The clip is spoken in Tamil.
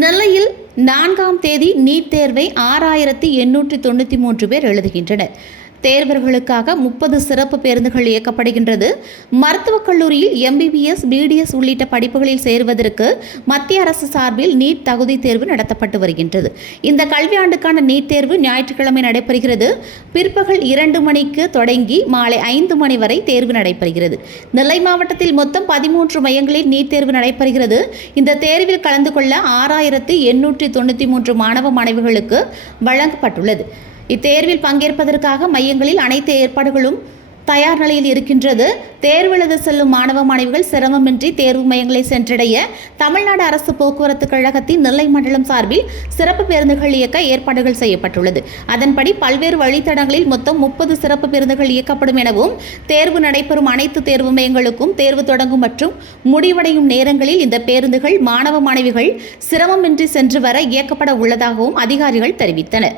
நெல்லையில் நான்காம் தேதி நீட் தேர்வை ஆறாயிரத்தி எண்ணூற்றி தொண்ணூற்றி மூன்று பேர் எழுதுகின்றனர். தேர்வர்களுக்காக முப்பது சிறப்பு பேருந்துகள் இயக்கப்படுகின்றது. மருத்துவக் கல்லூரியில் எம்பிபிஎஸ் பிடிஎஸ் உள்ளிட்ட படிப்புகளில் சேருவதற்கு மத்திய அரசு சார்பில் நீட் தகுதி தேர்வு நடத்தப்பட்டு வருகின்றது. இந்த கல்வியாண்டுக்கான நீட் தேர்வு ஞாயிற்றுக்கிழமை நடைபெறுகிறது. பிற்பகல் இரண்டு மணிக்கு தொடங்கி மாலை ஐந்து மணி வரை தேர்வு நடைபெறுகிறது. நெல்லை மாவட்டத்தில் மொத்தம் பதிமூன்று மையங்களில் நீட் தேர்வு நடைபெறுகிறது. இந்த தேர்வில் கலந்து கொள்ள ஆறாயிரத்து எண்ணூற்றி தொண்ணூற்றி மூன்று மாணவ மாணவிகளுக்கு வழங்கப்பட்டுள்ளது. இத்தேர்வில் பங்கேற்பதற்காக மையங்களில் அனைத்து ஏற்பாடுகளும் தயார் நிலையில் இருக்கின்றது. தேர்வெழுத செல்லும் மாணவ மாணவிகள் சிரமமின்றி தேர்வு மையங்களை சென்றடைய தமிழ்நாடு அரசு போக்குவரத்து கழகத்தின் நெல்லை மண்டலம் சார்பில் சிறப்பு பேருந்துகள் இயக்க ஏற்பாடுகள் செய்யப்பட்டுள்ளது. அதன்படி பல்வேறு வழித்தடங்களில் மொத்தம் முப்பது சிறப்பு பேருந்துகள் இயக்கப்படும் எனவும் தேர்வு நடைபெறும் அனைத்து தேர்வு மையங்களுக்கும் தேர்வு தொடங்கும் மற்றும் முடிவடையும் நேரங்களில் இந்த பேருந்துகள் மாணவ மாணவிகள் சிரமமின்றி சென்று வர இயக்கப்பட உள்ளதாகவும் அதிகாரிகள் தெரிவித்தனர்.